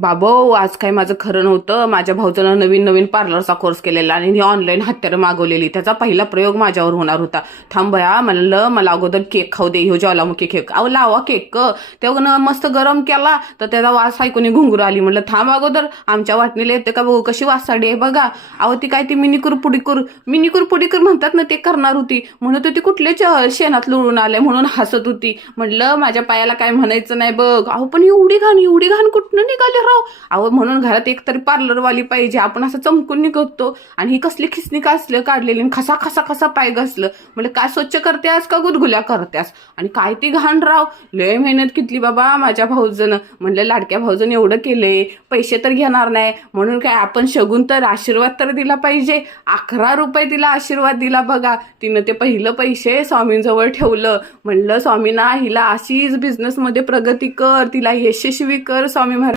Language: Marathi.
बाबो, आज काय माझं खरं नव्हतं. माझ्या भाऊचं नवीन नवीन पार्लरचा कोर्स केलेला आणि ही ऑनलाईन हत्यारं मागवलेली. त्याचा पहिला प्रयोग माझ्यावर होणार होता. थांब बया, म्हणलं मला अगोदर केक खाऊ दे, ह्यो ज्वालामुखी केक. अहो लावा केक. तेव्हा मस्त गरम केला तर त्याचा वास ऐकून घुंगरू आली. म्हणलं थांब अगोदर, आमच्या वाटणीला येते का बघू कशी वासाडी आहे बघा. अहो ती काय ती मिनिकूर पुडीकूर म्हणतात ना, ते करणार होती. म्हणत होती कुठलेच शेणात लुळून आले म्हणून हसत होती. म्हटलं माझ्या पायाला काय म्हणायचं नाही बघ. अहो पण एवढी घाण कुठनं निघाली राव. अहो म्हणून घरात एक तरी पार्लरवाली पाहिजे. आपण असं चमकून निघतो आणि ही कसली खिसणी असलं काढलेली खसा खसा खसा पाय घसलं. म्हणजे काय स्वच्छ करतेस का गुदगुल्या करतेस. आणि काय ती घाण राव. लय मेहनत घेतली बाबा माझ्या भाऊजनं. म्हणलं लाडक्या भाऊजनं एवढं केले, पैसे तर घेणार नाही म्हणून काय आपण शगून तर आशीर्वाद तर दिला पाहिजे. 11 रुपये तिला आशीर्वाद दिला बघा. तिनं ते पहिलं पैसे स्वामींजवळ ठेवलं. म्हणलं स्वामींना हिला अशीच बिझनेसमध्ये प्रगती कर, तिला यशस्वी कर स्वामी महाराज.